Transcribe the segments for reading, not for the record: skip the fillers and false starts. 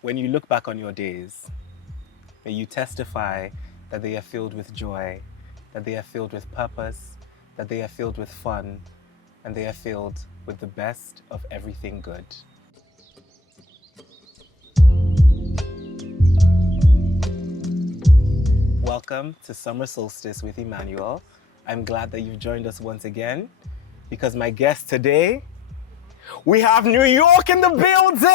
When you look back on your days, may you testify that they are filled with joy, that they are filled with purpose, that they are filled with fun, and they are filled with the best of everything good. Welcome to Summer Solstice with Immanuel. I'm glad that you've joined us once again because my guest today, we have New York in the building!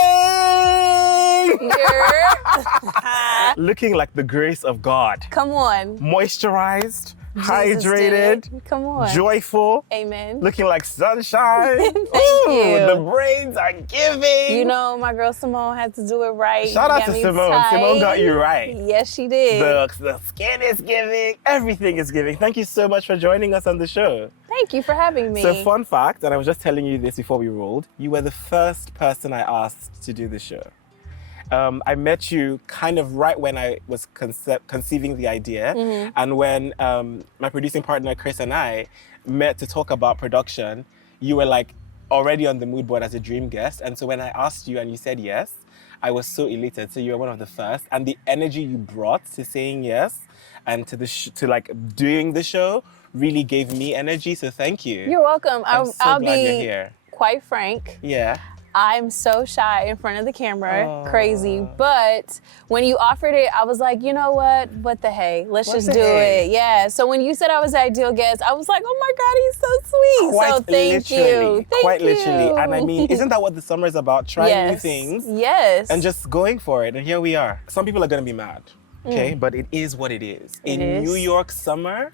Looking like the grace of God. Come on. Moisturized, Jesus hydrated, did. Come on. joyful. Amen. Looking like sunshine. Thank Ooh, you. The braids are giving. You know, my girl Simone had to do it right. Shout out Got to me Simone. tight. Simone got you right. Yes, she did. The skin is giving. Everything is giving. Thank you so much for joining us on the show. Thank you for having me. So fun fact, and I was just telling you this before we rolled, you were the first person I asked to do the show. I met you kind of right when I was conceiving the idea, and when my producing partner Chris and I met to talk about production, you were like already on the mood board as a dream guest. And so when I asked you and you said yes, I was so elated. So you were one of the first, and the energy you brought to saying yes and to to like doing the show really gave me energy. So thank you. You're welcome. I'm so I'll glad be you're here. quite frank. Yeah. I'm so shy in front of the camera, Oh. crazy. But when you offered it, I was like, you know what the hey, let's What just the do hey? it. Yeah. So when you said I was the ideal guest, I was like, oh my God, he's so sweet. Quite so thank literally, you. Thank quite you. literally. And I mean, isn't that what the summer is about? Trying new things Yes. and just going for it. And here we are. Some people are going to be mad, okay? But it is what it is. It In is. New York summer,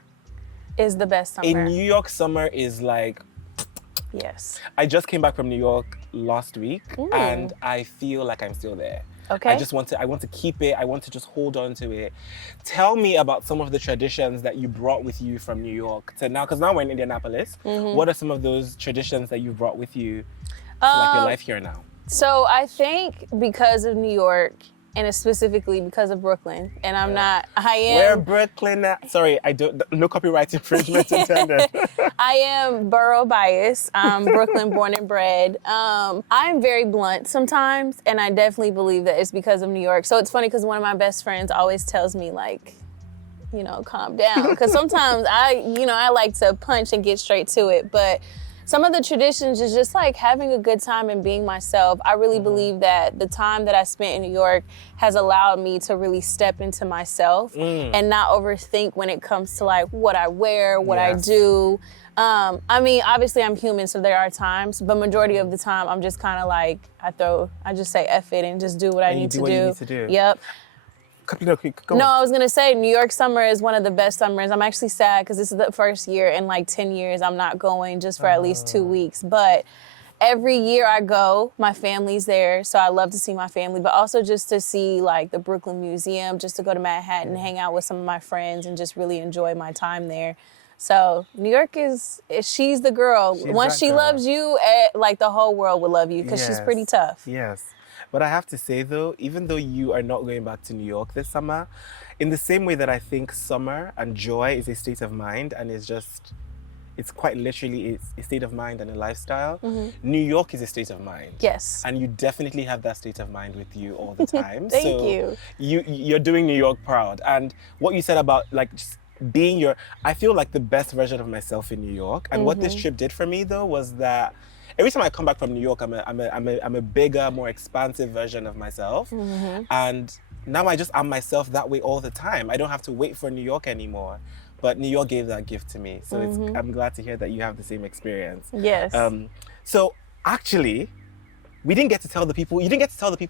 is the best summer. in New York summer is like, Yes. I just came back from New York last week and I feel like I'm still there. Okay. I want to keep it. I want to just hold on to it. Tell me about some of the traditions that you brought with you from New York to now, because now we're in Indianapolis. What are some of those traditions that you brought with you to like your life here now? So I think because of New York, and it's specifically because of Brooklyn, and I Where am, Brooklyn at? Sorry, no copyright infringement intended. I am borough biased. I'm Brooklyn born and bred. I'm very blunt sometimes, and I definitely believe that it's because of New York. So it's funny because one of my best friends always tells me like, you know, calm down. Because sometimes I like to punch and get straight to it, but some of the traditions is just like having a good time and being myself. I really believe that the time that I spent in New York has allowed me to really step into myself and not overthink when it comes to like what I wear, what I do. I mean, obviously I'm human, so there are times, but majority of the time I'm just kind of like, I just say F it and just do what I need to do. You need to do. Yep. Go on. No, I was gonna say New York summer is one of the best summers. I'm actually sad because this is the first year in like 10 years I'm not going just for at least 2 weeks. But every year I go, my family's there, so I love to see my family, but also just to see like the Brooklyn Museum, just to go to Manhattan, hang out with some of my friends and just really enjoy my time there. So New York she's the girl. Once she loves you, like the whole world will love you because she's pretty tough. Yes. But I have to say though, even though you are not going back to New York this summer, in the same way that I think summer and joy is a state of mind and it's quite literally a state of mind and a lifestyle, New York is a state of mind. Yes. And you definitely have that state of mind with you all the time. Thank you. You're doing New York proud. And what you said about like just being I feel like the best version of myself in New York. And what this trip did for me though was that every time I come back from New York, I'm a bigger, more expansive version of myself. And now I just am myself that way all the time. I don't have to wait for New York anymore. But New York gave that gift to me. So I'm glad to hear that you have the same experience. Yes. So actually, you didn't get to tell the people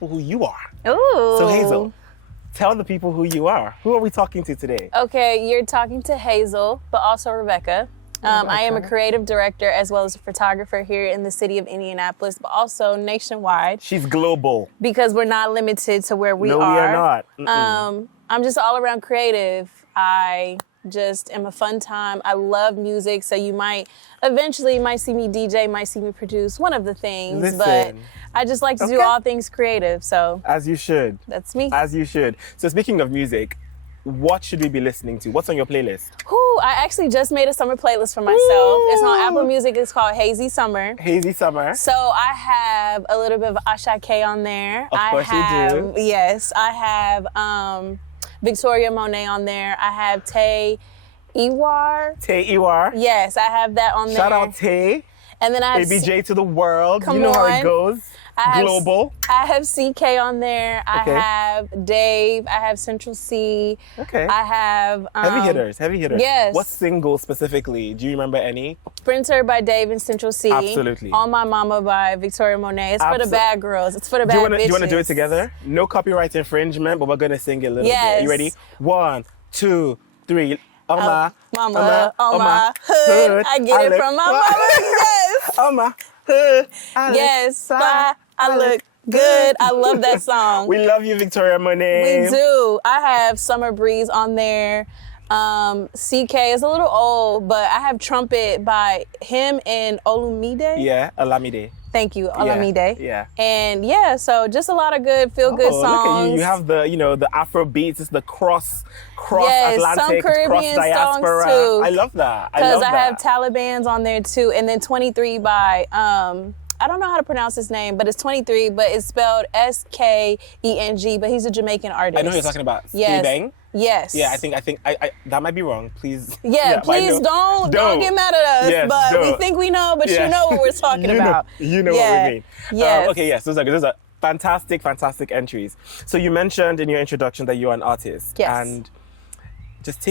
who you are. Ooh. So Hazel, tell the people who you are. Who are we talking to today? Okay, you're talking to Hazel, but also Rebekah. I am a creative director as well as a photographer here in the city of Indianapolis, but also nationwide. She's global. Because we're not limited to where we are. No, we are not. I'm just all around creative. I just am a fun time. I love music, so you might see me DJ, might see me produce, one of the things. But I just like to do all things creative, so. As you should. That's me. As you should. So speaking of music, what should we be listening to? What's on your playlist? I actually just made a summer playlist for myself. It's on Apple Music. It's called Hazy Summer. Hazy Summer. So I have a little bit of Asake on there. Of course you do. Yes. I have Victoria Monet on there. I have Tay Iwar. Tay Iwar. Yes, I have that on there. Shout out Tay. And then I have ABJ to the world. Come you know on. how it goes. Global. I have CK on there. I have Dave. I have Central C. Okay. I have Heavy hitters. Yes. What single specifically? Do you remember any? Sprinter by Dave and Central C. Absolutely. On My Mama by Victoria Monet. It's for the bad girls. It's for the bad bitches. Do you want to do it together? No copyright infringement, but we're going to sing it a little bit. You ready? 1, 2, 3. Oh my mama, oh my hood. I get it from my mama. Yes. Oh my hood. Yes. I look good. I love that song. We love you, Victoria Monet. We do. I have Summer Breeze on there. CK is a little old, but I have Trumpet by him and Olumide. Yeah, Olamide. Thank you, Olamide. Yeah. And yeah, so just a lot of good, feel-good songs. Look at you. You have the Afro beats. It's the cross yes, Atlantic, some Caribbean cross diaspora. songs too. I love that. Because I have Taliban's on there too, and then 23 by I don't know how to pronounce his name, but it's 23, but it's spelled Skeng, but he's a Jamaican artist. I know who you're talking about. Yes. Skeng? Yes. Yeah, I think I that might be wrong. Please. Yeah, please don't get mad at us. Yes, but don't. we think we know, but you know what we're talking about. You know what we mean. Yes. Okay, yes, those are fantastic entries. So you mentioned in your introduction that you're an artist. Yes. And just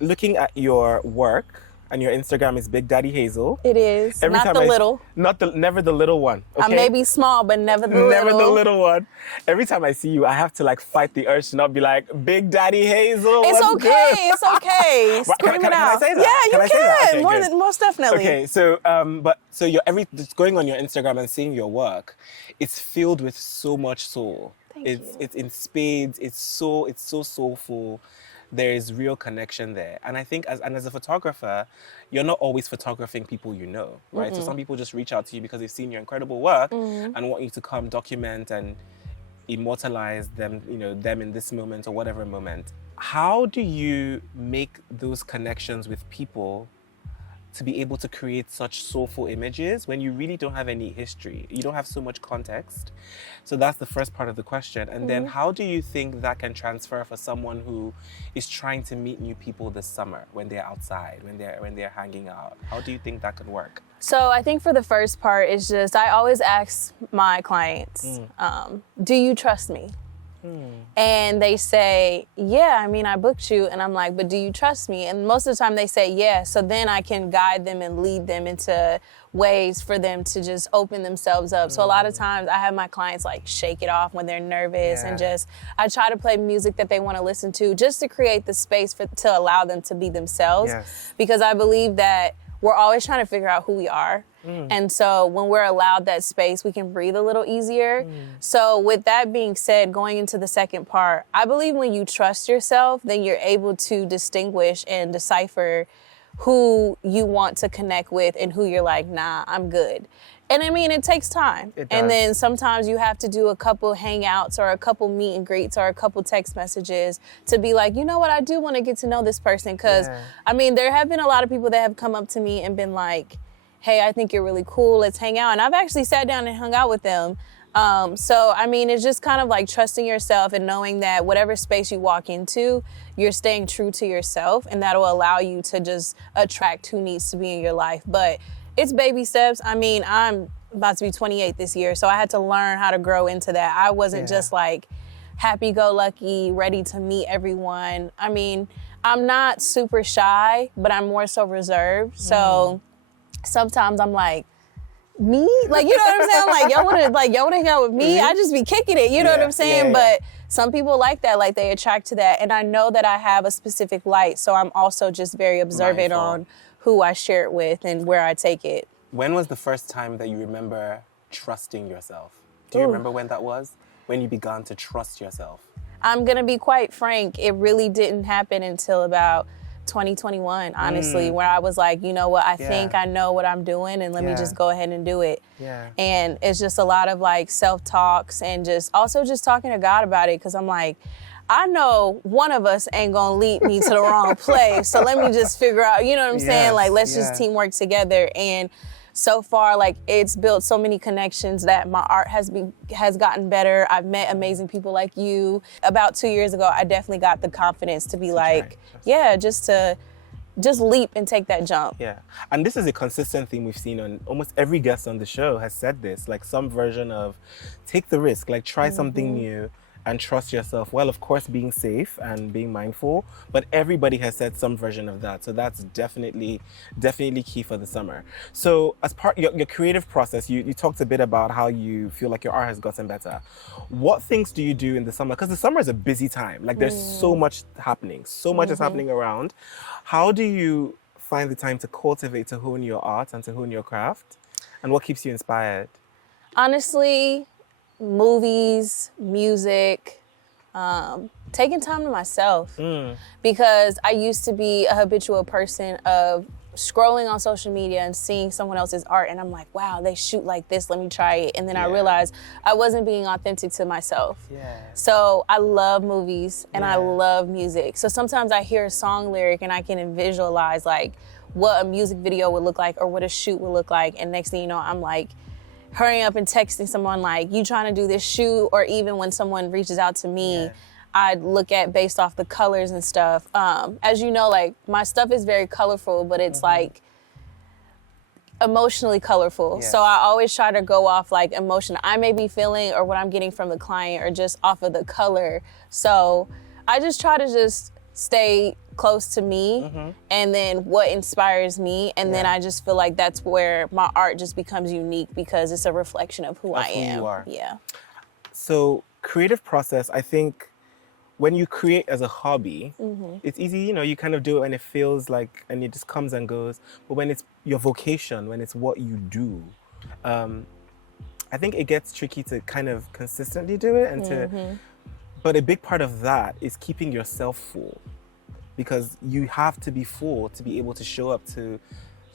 looking at your work, and your Instagram is Big Daddy Hazel. It is. Never the little one. Okay? I may be small, but never the little. Never the little one. Every time I see you, I have to fight the urge to not be like, Big Daddy Hazel. It's what's okay. good? It's okay. Scream it out. Can I say that? Yeah, you can. Okay, most definitely. Okay, so you're just going on your Instagram and seeing your work, it's filled with so much soul. It's in spades. It's so soulful. There is real connection there. And I think as a photographer, you're not always photographing people you know, right? Mm-hmm. So some people just reach out to you because they've seen your incredible work and want you to come document and immortalize them, them in this moment or whatever moment. How do you make those connections with people to be able to create such soulful images when you really don't have any history? You don't have so much context. So that's the first part of the question. And then how do you think that can transfer for someone who is trying to meet new people this summer when they're outside, when they're hanging out? How do you think that could work? So I think for the first part, it's just, I always ask my clients, do you trust me? And they say, yeah, I mean, I booked you. And I'm like, but do you trust me? And most of the time they say, yeah. So then I can guide them and lead them into ways for them to just open themselves up. So a lot of times I have my clients shake it off when they're nervous and I try to play music that they want to listen to just to create the space to allow them to be themselves. Yes. Because I believe that we're always trying to figure out who we are. And so when we're allowed that space, we can breathe a little easier. So with that being said, going into the second part, I believe when you trust yourself, then you're able to distinguish and decipher who you want to connect with and who you're like, nah, I'm good. And I mean, it takes time. And then sometimes you have to do a couple hangouts or a couple meet and greets or a couple text messages to be like, you know what, I do want to get to know this person. Because, I mean, there have been a lot of people that have come up to me and been like, hey, I think you're really cool, let's hang out. And I've actually sat down and hung out with them. So, I mean, it's just kind of like trusting yourself and knowing that whatever space you walk into, you're staying true to yourself, and that'll allow you to just attract who needs to be in your life. But it's baby steps. I mean, I'm about to be 28 this year, so I had to learn how to grow into that. I wasn't just like happy-go-lucky, ready to meet everyone. I mean, I'm not super shy, but I'm more so reserved. So sometimes I'm like, me? Like, you know what I'm saying? Like, y'all wanna hang out with me? I just be kicking it, you know what I'm saying? But some people like that, like they attract to that. And I know that I have a specific light, so I'm also just very observant on who I share it with and where I take it. When was the first time that you remember trusting yourself? Do you remember when that was? When you began to trust yourself? I'm gonna be quite frank, it really didn't happen until about 2021, honestly, where I was like, you know what, I think I know what I'm doing and let me just go ahead and do it. And it's just a lot of like self-talks and just also just talking to God about it, because I'm like, I know one of us ain't gonna lead me to the wrong place. So let me just figure out, you know what I'm saying? Like, let's just teamwork together. And so far, like, it's built so many connections that my art has gotten better. I've met amazing people like you. About 2 years ago, I definitely got the confidence to be just leap and take that jump. Yeah. And this is a consistent theme we've seen on almost every guest on the show has said this, like some version of take the risk, like try something new and trust yourself. Well, of course, being safe and being mindful, but everybody has said some version of that. So that's definitely key for the summer. So as part of your creative process, you talked a bit about how you feel like your art has gotten better. What things do you do in the summer? Because the summer is a busy time. Like there's so much happening. So much is happening around. How do you find the time to cultivate, to hone your art and to hone your craft? And what keeps you inspired? Honestly, movies, music, taking time to myself. Because I used to be a habitual person of scrolling on social media and seeing someone else's art and I'm like, wow, they shoot like this, let me try it. And then I realized I wasn't being authentic to myself. So I love movies and I love music. So sometimes I hear a song lyric and I can visualize like what a music video would look like or what a shoot would look like. And next thing you know, I'm like hurrying up and texting someone like, you trying to do this shoot? Or even when someone reaches out to me, I'd look at based off the colors and stuff. As you know, like my stuff is very colorful, but it's like emotionally colorful. So I always try to go off like emotion I may be feeling or what I'm getting from the client or just off of the color. So I just try to just stay close to me and then what inspires me. And then I just feel like that's where my art just becomes unique because it's a reflection of who I am. Who you are. Yeah. So creative process, I think when you create as a hobby, it's easy, you know, you kind of do it when it feels like, and it just comes and goes. But when it's your vocation, when it's what you do, I think it gets tricky to kind of consistently do it and but a big part of that is keeping yourself full. Because you have to be full to be able to show up to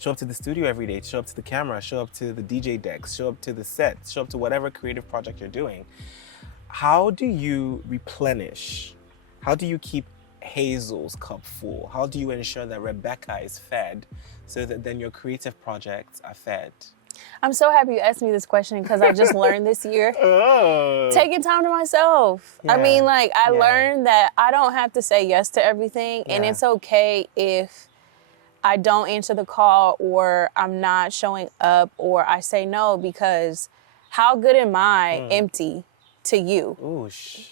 the studio every day, show up to the camera, show up to the DJ decks, show up to the set, show up to whatever creative project you're doing. How do you replenish? How do you keep Hazel's cup full? How do you ensure that Rebekah is fed so that then your creative projects are fed? I'm so happy you asked me this question because I just learned this year. Taking time to myself. I mean, like, I learned that I don't have to say yes to everything, and it's okay if I don't answer the call or I'm not showing up or I say no, because how good am I empty to you?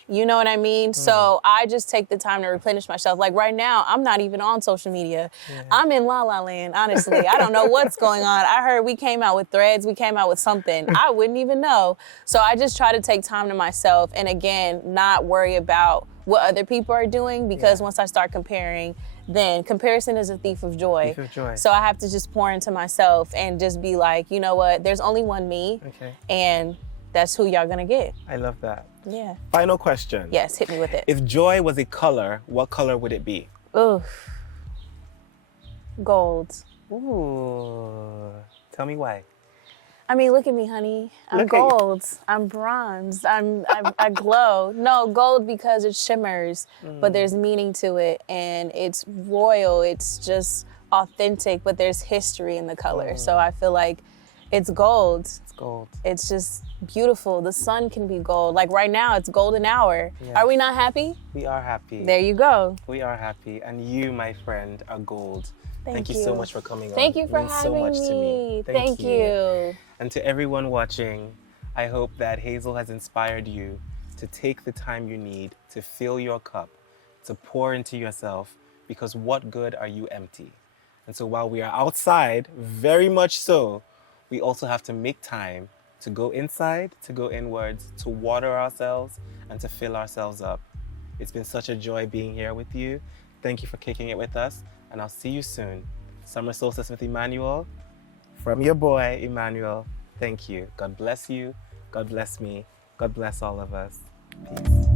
You know what I mean? So I just take the time to replenish myself. Like right now, I'm not even on social media. I'm in La La Land, honestly. I don't know what's going on. I heard we came out with threads. We came out with something. I wouldn't even know. So I just try to take time to myself and again, not worry about what other people are doing because once I start comparing, then comparison is a thief of joy. So I have to just pour into myself and just be like, you know what? There's only one me. And that's who y'all gonna get. I love that. Yeah. Final question. Yes, hit me with it. If joy was a color, what color would it be? Oof. Gold. Ooh. Tell me why. I mean, look at me, honey. I'm gold. I'm bronze. I glow. No, gold because it shimmers, but there's meaning to it, and it's royal. It's just authentic, but there's history in the color. So I feel like it's gold. It's gold. It's just beautiful. The sun can be gold. Like right now, it's golden hour. Are we not happy? We are happy. There you go. We are happy, and you, my friend, are gold. Thank you so much for coming on. Thank you for it means having so much me. To me. Thank you. And to everyone watching, I hope that Hazel has inspired you to take the time you need to fill your cup, to pour into yourself, because what good are you empty? And so while we are outside, very much so, we also have to make time to go inside, to go inwards, to water ourselves, and to fill ourselves up. It's been such a joy being here with you. Thank you for kicking it with us, and I'll see you soon. Summer Solstice with Immanuel. From your boy, Immanuel. Thank you. God bless you. God bless me. God bless all of us. Peace.